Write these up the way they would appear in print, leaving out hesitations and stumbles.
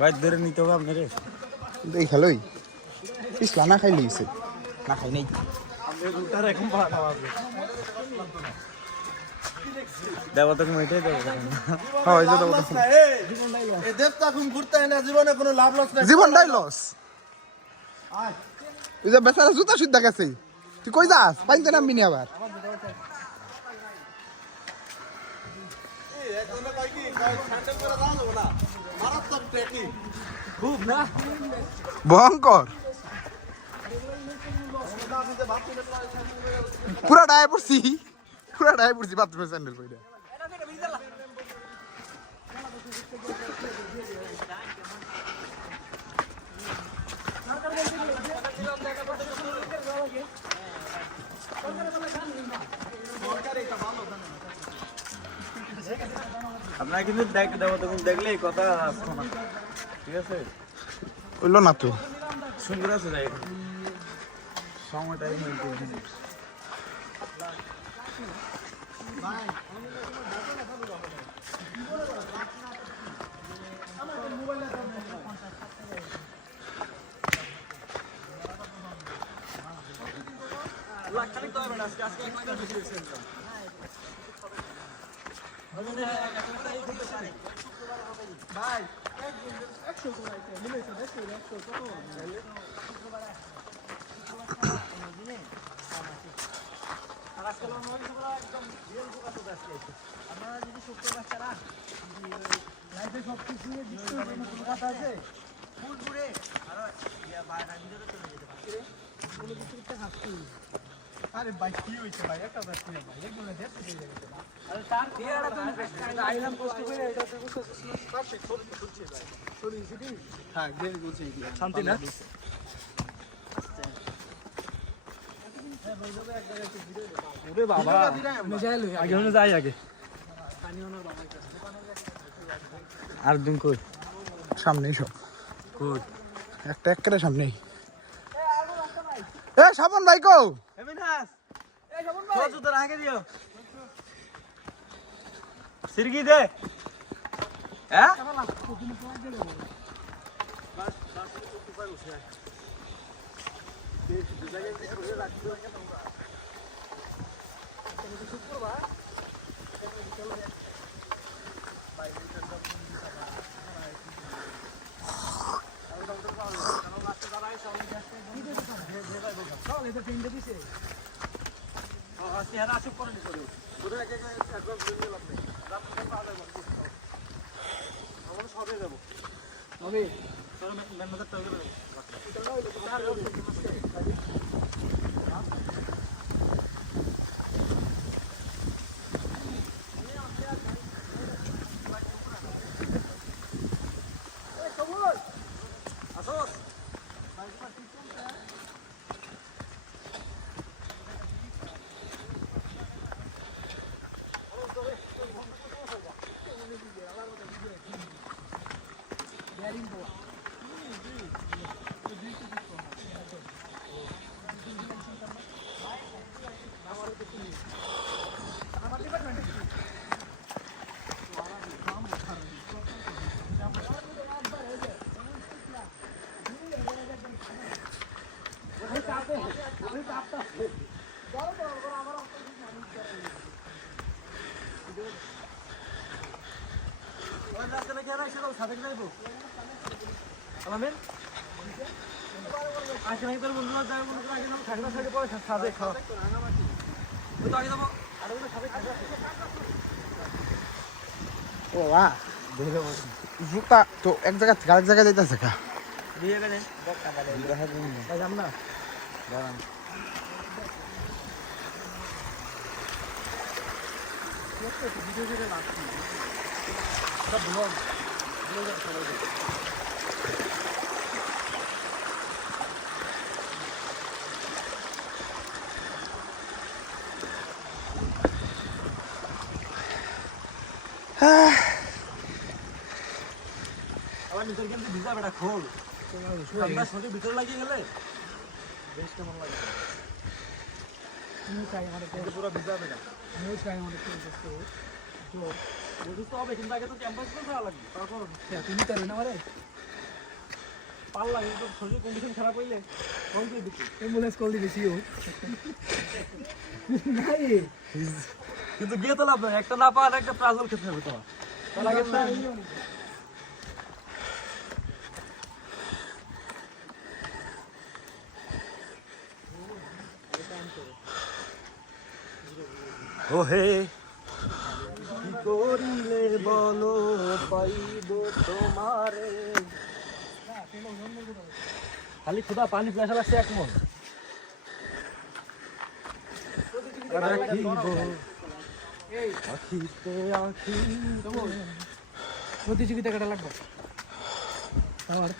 ভাই ধরে নিতে হবে আপনারে এই খেলোই ইসলা না খাই লইছে না খাই নাই দেবো তোকে মিটাই দেবো হয় যে দেবো জীবনে কোনো লাভ লস নাই জীবনটাই লস ওই যে বেচারা জুতা সুদ্ধা গেছে তুই কই যাস পাইতে নামবি নি আবার খুব না ভয়ঙ্কর পুরা ডায় পড়ছি বাথরুমে স্যান্ডেল পরে আপনারা কিন্তু দেবো তুমি দেখলে এই কথা ঠিক আছে হইলো না তো সুন্দর আছে যাই সময়টাই আরে ভাই কি হইছে ভাই একটা কথা কি ভাই এগুলো দেখতে দিয়ে যাবে আরে তার টিয়াটা তো আইলাম পোস্ট করে এটা তো বুঝছিস সব খুলছে ভাই সরি সিটি হ্যাঁ গেল বলছে কি শান্তি না ওরে বাবা আগে হলে যাই আগে আর দিন কই সামনেই সব কই একটা একেবারে সামনেই এ সাবন ভাই কো এমিনাস এই সাবন ভাই তো তোর আগে দিও সিরকি দে হ্যাঁ ও বাহ জুতা তো এক জায়গা থেকে আরেক জায়গায় যাইতেছে কা দিয়ে গেলেন বক্কা বাড়ি দেখা দিন যাম না দাঁড়ান আবার নিজের কিন্তু ভিজা বেটা খোল আমরা সঙ্গে ভিতরে লাগিয়ে গেলে বেশ কেমন লাগে পুরো ভিজা বেটা বুঝতে হবে কিন্তু আগে তো ক্যাম্পাস করা লাগবে তারপর তুমি তার না মারে পাল্লা কিন্তু শরীর কন্ডিশন খারাপ হইলে কোন দিয়ে দিচ্ছি অ্যাম্বুলেন্স কল দিবেছি ও নাই কিন্তু গিয়ে তো লাভ নাই একটা না পাওয়ার একটা প্রাজল খেতে হবে তোমার তার আগে ও হে কি করিলে বলো পাইব তোমারে খালি খুদা পানি প্লাসা লাগছে এক মন রাখিব আখিতে আখি প্রতিযোগিতা কাটা লাগবে আমার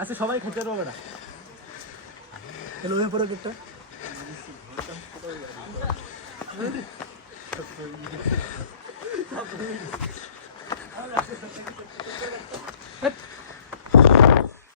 আচ্ছা সবাই খেতে পারবে না হ্যালো হয়ে পড়ে একটা